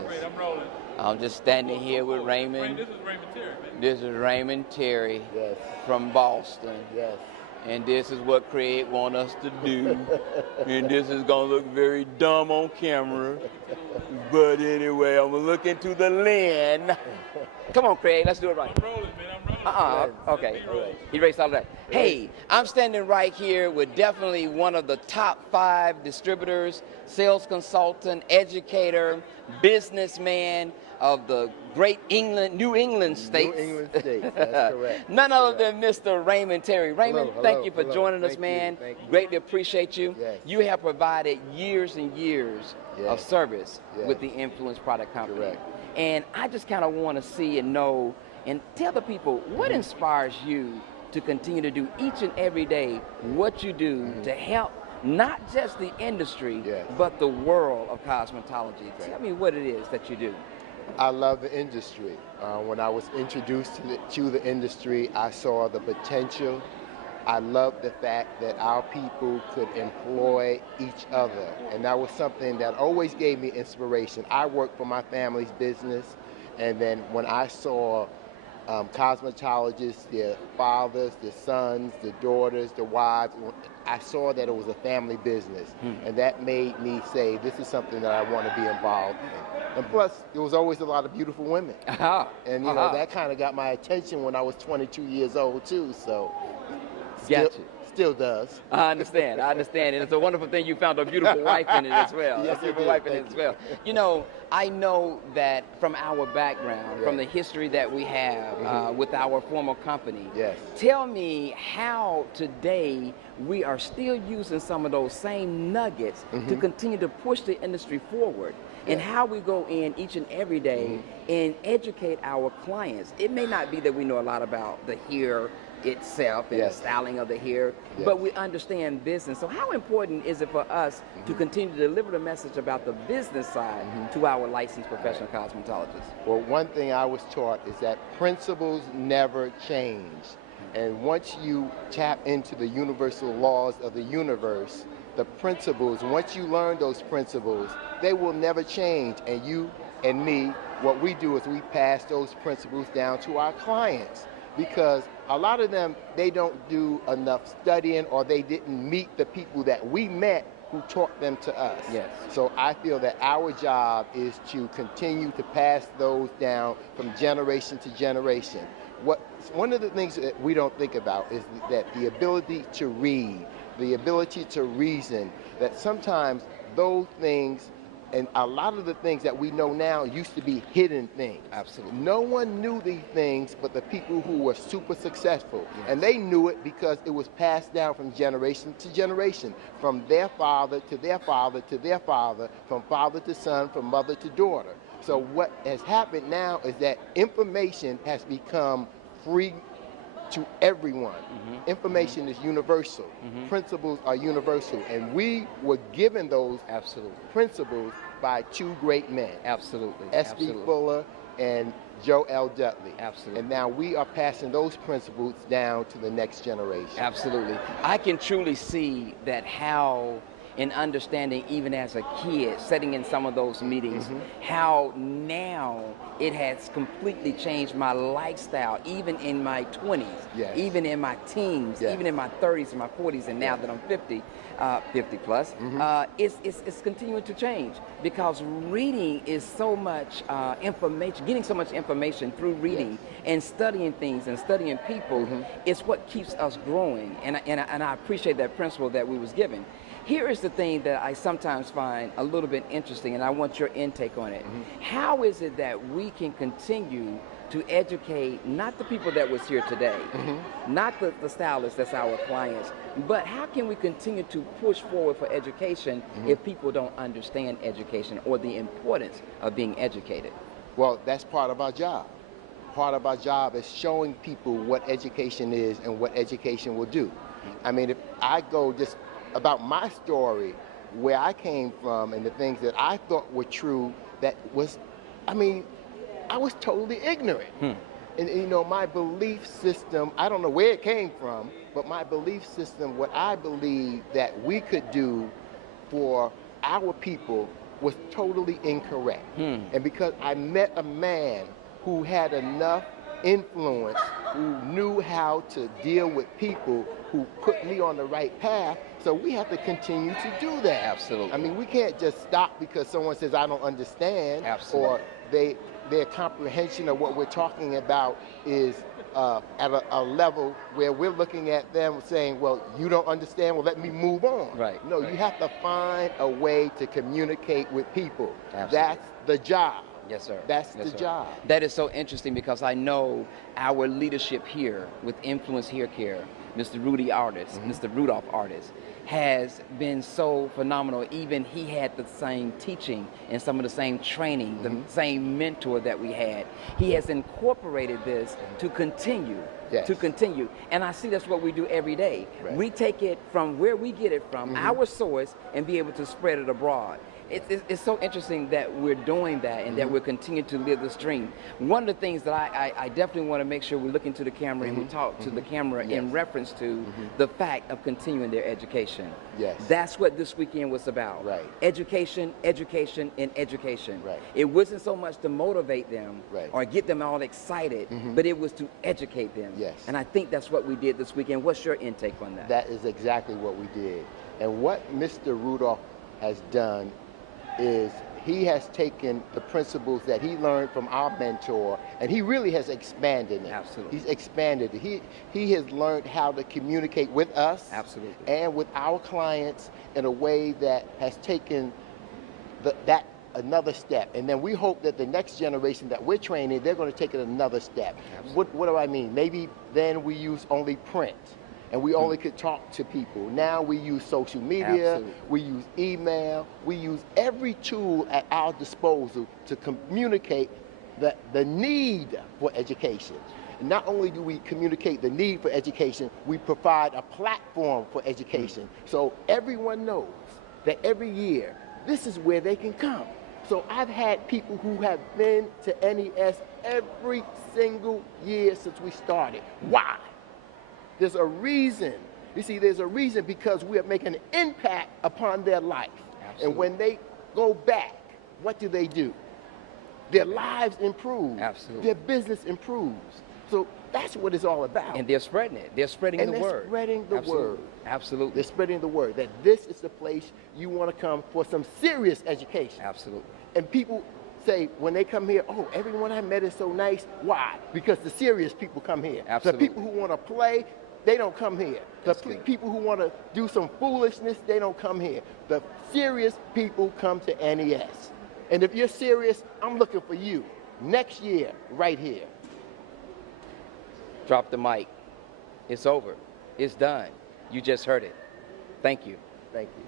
Congratulations. I'm ready. I'm rolling. I'm just standing here with Raymond. This is Raymond Terry, man. This is Raymond Terry Yes. from Boston. Yes. And this is what Craig want us to do. And this is going to look very dumb on camera. But anyway, I'm going to look into the lens. Come on, Craig, let's do it right. I'm rolling, man. I'm rolling. Okay. Be rolling. He raced all of that. Hey, I'm standing right here with definitely one of the top 5 distributors, sales consultant, educator, businessman of the great New England states. New England states, that's correct. None other than Mr. Raymond Terry. Raymond, thank you for joining us, man. Thank you. Greatly appreciate you. Yes. You have provided years and years of Yes. service Yes. with the Influence Product Company. Correct. And I just kind of want to see and know and tell the people what inspires you to continue to do each and every day what you do to help not just the industry, Yes. but the world of cosmetology. Okay. Tell me what it is that you do. I love the industry. When I was introduced to the industry, I saw the potential. I love the fact that our people could employ each other, and that was something that always gave me inspiration. I worked for my family's business, and then when I saw cosmetologists, their fathers, their sons, their daughters, their wives, I saw that it was a family business, and that made me say, this is something that I want to be involved in. And plus, there was always a lot of beautiful women. And you know, that kind of got my attention when I was 22 years old too, so still does. I understand, and it's a wonderful thing you found a beautiful wife in it as well. Yes, a beautiful wife in it as well. You know, I know that from our background, from the history that we have with our former company, Yes. tell me how today we are still using some of those same nuggets to continue to push the industry forward. And how we go in each and every day and educate our clients. It may not be that we know a lot about the hair itself and the styling of the hair, but we understand business. So how important is it for us to continue to deliver the message about the business side to our licensed professional cosmetologists? Well, one thing I was taught is that principles never change. And once you tap into the universal laws of the universe, the principles, once you learn those principles, they will never change. And you and me, what we do is we pass those principles down to our clients, because a lot of them, they don't do enough studying, or they didn't meet the people that we met who taught them to us. Yes. So I feel that our job is to continue to pass those down from generation to generation. One of the things that we don't think about is that the ability to read, the ability to reason, that sometimes those things, and a lot of the things that we know now used to be hidden things. Absolutely. No one knew these things but the people who were super successful. And they knew it because it was passed down from generation to generation, from their father to their father to their father, from father to son, from mother to daughter. So what has happened now is that information has become free to everyone. Information is universal. Principles are universal. And we were given those principles by 2 great men. Absolutely. S.B. Fuller and Joe L. Dudley. Absolutely. And now we are passing those principles down to the next generation. Absolutely. I can truly see that how, in understanding even as a kid, sitting in some of those meetings, how now it has completely changed my lifestyle, even in my 20s, even in my teens, even in my 30s and my 40s, and now that I'm 50 plus, it's continuing to change, because reading is so much information, getting so much information through reading and studying things and studying people is what keeps us growing, and I appreciate that principle that we was given. Here is the thing that I sometimes find a little bit interesting, and I want your intake on it. How is it that we can continue to educate not the people that was here today, not the stylists, that's our clients, but how can we continue to push forward for education if people don't understand education or the importance of being educated? Well, that's part of our job. Part of our job is showing people what education is and what education will do. I mean, if I go just about my story, where I came from and the things that I thought were true, that was, I mean, I was totally ignorant. And you know, my belief system, I don't know where it came from, but my belief system, what I believe that we could do for our people was totally incorrect. And because I met a man who had enough influence, who knew how to deal with people, who put me on the right path, so we have to continue to do that. Absolutely. I mean, we can't just stop because someone says, I don't understand, Absolutely. or their comprehension of what we're talking about is at a level where we're looking at them saying, well, you don't understand, well, let me move on. Right. No, you have to find a way to communicate with people. Absolutely. That's the job. Yes, sir. That's Yes, the sir. job. That is so interesting because I know our leadership here with Influence Hair Care, Mr. Rudy Artist, Mr. Rudolph Artist, has been so phenomenal. Even he had the same teaching and some of the same training, the same mentor that we had. He has incorporated this to continue. Yes. To continue. And I see that's what we do every day. Right. We take it from where we get it from, our source, and be able to spread it abroad. It's so interesting that we're doing that and that we're continuing to live this dream. One of the things that I definitely want to make sure we look into the camera and we talk to the camera in reference to the fact of continuing their education. Yes. That's what this weekend was about. Right. Education, education, and education. Right. It wasn't so much to motivate them Right. or get them all excited, but it was to educate them. Yes. And I think that's what we did this weekend. What's your intake on that? That is exactly what we did. And what Mr. Rudolph has done is he has taken the principles that he learned from our mentor and he really has expanded it. Absolutely. He's expanded it. He has learned how to communicate with us Absolutely. and with our clients in a way that has taken that another step. And then we hope that the next generation that we're training, they're going to take it another step. What do I mean? Maybe then we use only print and we only could talk to people. Now we use social media, Absolutely. we use email, we use every tool at our disposal to communicate the need for education. And not only do we communicate the need for education, we provide a platform for education. So everyone knows that every year, this is where they can come. So I've had people who have been to NES every single year since we started. Why? There's a reason. You see, there's a reason because we are making an impact upon their life. Absolutely. And when they go back, what do? Their lives improve. Absolutely. Their business improves. So that's what it's all about. And they're spreading it. They're spreading the word. Spreading the Absolutely. word. Absolutely. They're spreading the word that this is the place you want to come for some serious education. Absolutely. And people say when they come here, oh, everyone I met is so nice. Why? Because the serious people come here. Absolutely. The people who want to play, they don't come here. The people who want to do some foolishness, they don't come here. The serious people come to NES. And if you're serious, I'm looking for you next year right here. Drop the mic. It's over. It's done. You just heard it. Thank you. Thank you.